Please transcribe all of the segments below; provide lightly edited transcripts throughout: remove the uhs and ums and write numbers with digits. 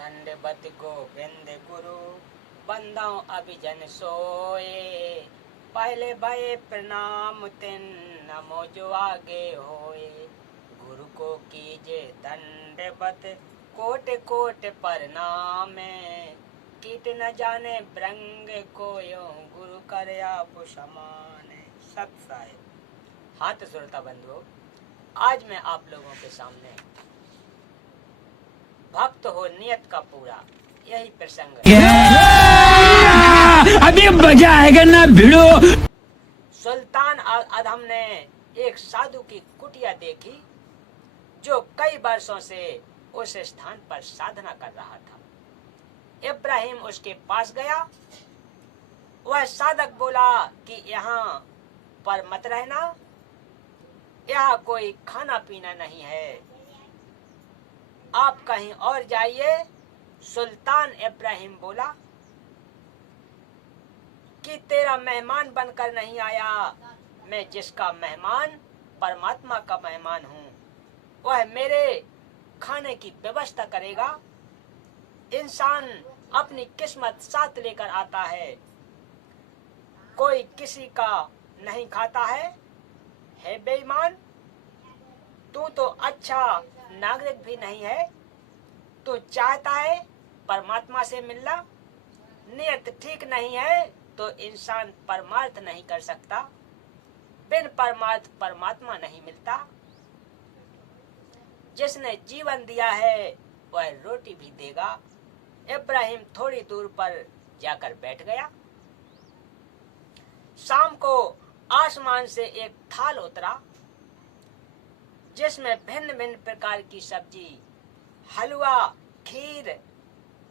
दंडवत गोविंद गुरु बंदाओ अभिजन सोए। पहले भये प्रणाम तिन नमो जो आगे होए। गुरु को कीजे दंडवत कोट कोट प्रणाम। कीट न जाने ब्रंग को यो गुरु कर आप समान। सत साहिब। हाँ तो श्रोता बंधुओं, आज मैं आप लोगों के सामने भक्त हो नियत का पूरा यही प्रसंग अभी मजा आएगा ना भिड़ो। सुल्तान अधम ने एक साधु की कुटिया देखी जो कई वर्षों से उस स्थान पर साधना कर रहा था। इब्राहिम उसके पास गया। वह साधक बोला कि यहाँ पर मत रहना, यहाँ कोई खाना पीना नहीं है, आप कहीं और जाइए। सुल्तान इब्राहिम बोला कि तेरा मेहमान बनकर नहीं आया, मैं जिसका मेहमान परमात्मा का मेहमान हूँ, वह मेरे खाने की व्यवस्था करेगा। इंसान अपनी किस्मत साथ लेकर आता है, कोई किसी का नहीं खाता है। हे बेईमान, तू तो अच्छा नागरिक भी नहीं है, तू चाहता है परमात्मा से मिलना। नियत ठीक नहीं है तो इंसान परमार्थ नहीं कर सकता। बिन परमार्थ परमात्मा नहीं मिलता। जिसने जीवन दिया है वह रोटी भी देगा। इब्राहिम थोड़ी दूर पर जाकर बैठ गया। शाम को आसमान से एक थाल उतरा जिसमें भिन्न भिन्न प्रकार की सब्जी, हलवा, खीर,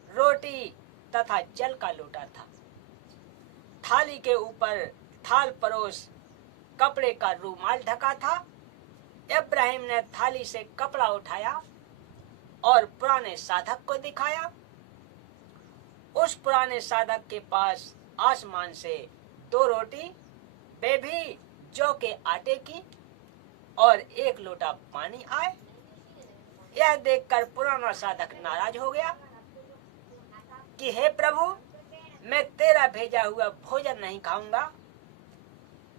रोटी तथा जल का लोटा था। थाली के ऊपर थाल परोस कपड़े का रूमाल ढका था। इब्राहिम ने थाली से कपड़ा उठाया और पुराने साधक को दिखाया। उस पुराने साधक के पास आसमान से 2 रोटी, वे भी जौ के आटे की, और 1 लोटा पानी आए। यह देखकर पुराना साधक नाराज हो गया कि हे प्रभु, मैं तेरा भेजा हुआ भोजन नहीं खाऊंगा।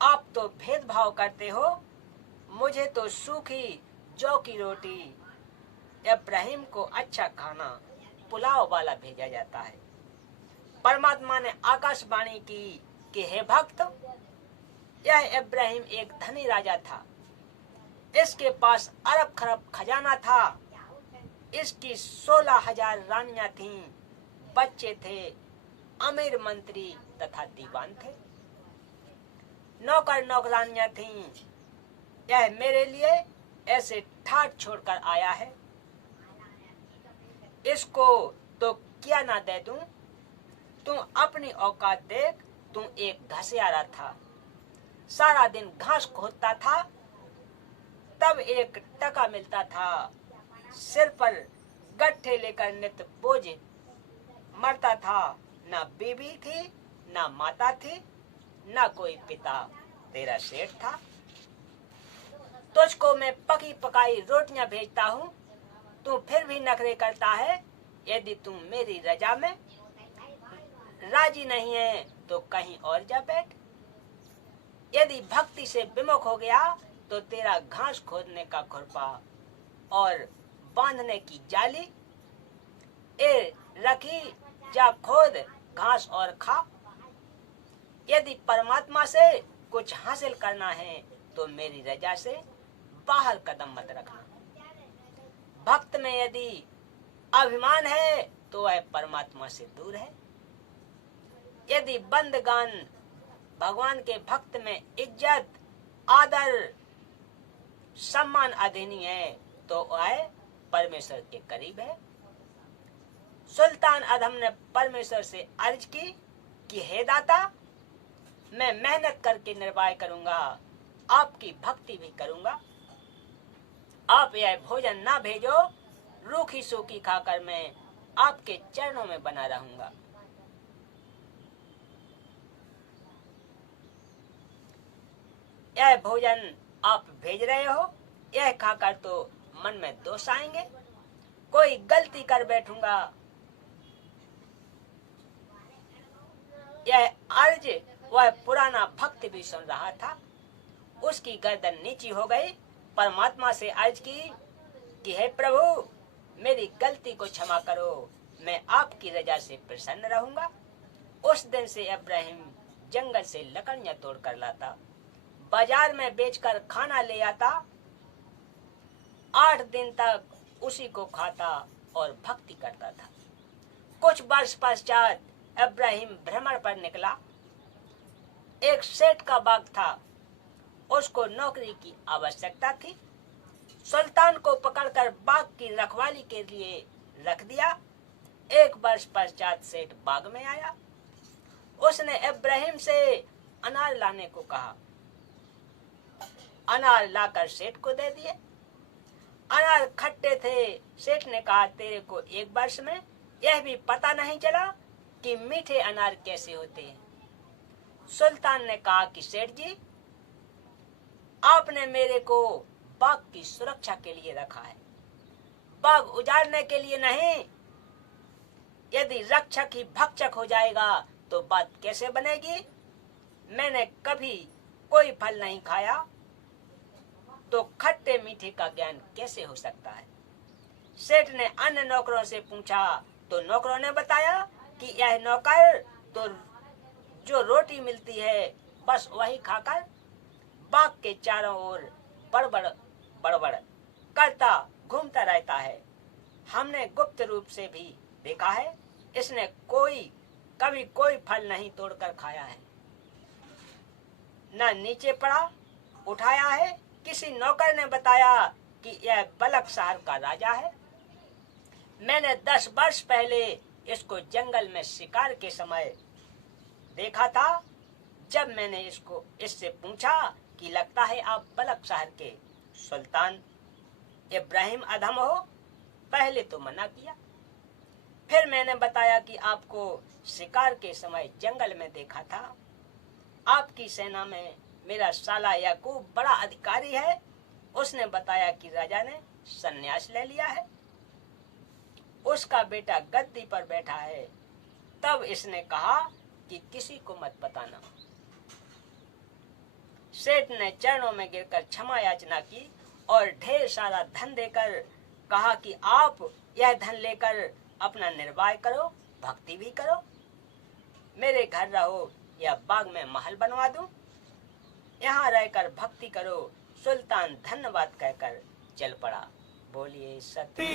आप तो भेदभाव करते हो, मुझे तो सूखी जौ की रोटी, इब्राहिम को अच्छा खाना पुलाव वाला भेजा जाता है। परमात्मा ने आकाशवाणी की कि हे भक्त, यह इब्राहिम एक धनी राजा था। इसके पास अरब खरब खजाना था। इसकी 16,000 रानियां थीं, बच्चे थे, अमीर मंत्री तथा दीवान थे, नौकर नौकरानियां थीं। यह मेरे लिए ऐसे ठाट छोड़कर आया है, इसको तो क्या ना दे दूं। तू अपनी औकात देख, तू एक घसियारा था, सारा दिन घास खोदता था, तब 1 टका मिलता था। सिर पर गट्ठे लेकर नित बोझ मरता था। ना बीबी थी, ना माता थी, ना कोई पिता तेरा सेठ था। तुझको मैं पकी पकाई रोटियां भेजता हूँ, तू फिर भी नखरे करता है। यदि तू मेरी रजा में राजी नहीं है तो कहीं और जा बैठ। यदि भक्ति से विमुख हो गया तो तेरा घास खोदने का खुरपा और बांधने की जाली रखी, जा खोद घास और खा। यदि परमात्मा से कुछ हासिल करना है तो मेरी रजा से बाहर कदम मत रखना। भक्त में यदि अभिमान है तो वह परमात्मा से दूर है। यदि बंदगान भगवान के भक्त में इज्जत, आदर, सम्मान अधीनी है तो वह परमेश्वर के करीब है। सुल्तान अधम ने परमेश्वर से अर्ज की कि हे दाता, मैं मेहनत करके निर्वाह करूंगा, आपकी भक्ति भी करूंगा। आप यह भोजन ना भेजो, रूखी सूखी खाकर मैं आपके चरणों में बना रहूंगा। यह भोजन आप भेज रहे हो, यह खाकर तो मन में दोष आएंगे। कोई गलती कर बैठूंगा यह अर्ज वह पुराना भक्त भी सुन रहा था। उसकी गर्दन नीची हो गई। परमात्मा से अर्ज की कि हे प्रभु, मेरी गलती को क्षमा करो, मैं आपकी रजा से प्रसन्न रहूंगा। उस दिन से इब्राहिम जंगल से लकड़ियां तोड़ कर लाता, बाजार में बेचकर खाना ले आता, 8 दिन तक उसी को खाता और भक्ति करता था। कुछ वर्ष पश्चात इब्राहिम भ्रमण पर निकला। एक सेठ का बाग था, उसको नौकरी की आवश्यकता थी। सुल्तान को पकड़कर बाग की रखवाली के लिए रख दिया। 1 वर्ष पश्चात सेठ बाग में आया। उसने इब्राहिम से अनार लाने को कहा। अनार लाकर सेठ को दे दिए। अनार खट्टे थे। सेठ ने कहा, तेरे को 1 वर्ष में यह भी पता नहीं चला कि मीठे अनार कैसे होते हैं। सुल्तान ने कहा कि सेठ जी, आपने मेरे को बाग की सुरक्षा के लिए रखा है, बाग उजाड़ने के लिए नहीं। यदि रक्षक ही भक्षक हो जाएगा तो बात कैसे बनेगी? मैंने कभी कोई फल नहीं खाया, तो खट्टे मीठे का ज्ञान कैसे हो सकता है? सेठ ने अन्य नौकरों से पूछा तो नौकरों ने बताया कि यह नौकर तो जो रोटी मिलती है बस वही खाकर बाग के चारों ओर बड़बड़ बड़बड़ करता घूमता रहता है। हमने गुप्त रूप से भी देखा है, इसने कभी कोई फल नहीं तोड़कर खाया है, न नीचे पड़ा उठाया है। किसी नौकर ने बताया कि यह बलक शहर का राजा है। मैंने 10 वर्ष पहले इसको जंगल में शिकार के समय देखा था। जब मैंने इससे पूछा कि लगता है आप बलक शहर के सुल्तान इब्राहिम अधम हो, पहले तो मना किया। फिर मैंने बताया कि आपको शिकार के समय जंगल में देखा था। आपकी सेना में मेरा साला याकूब बड़ा अधिकारी है। उसने बताया कि राजा ने संन्यास ले लिया है, उसका बेटा गद्दी पर बैठा है। तब इसने कहा कि किसी को मत बताना। सेठ ने चरणों में गिरकर क्षमा याचना की और ढेर सारा धन देकर कहा कि आप यह धन लेकर अपना निर्वाह करो, भक्ति भी करो, मेरे घर रहो या बाग में महल बनवा दूं, यहाँ रहकर भक्ति करो। सुल्तान धन्यवाद कहकर चल पड़ा। बोलिए सत्य।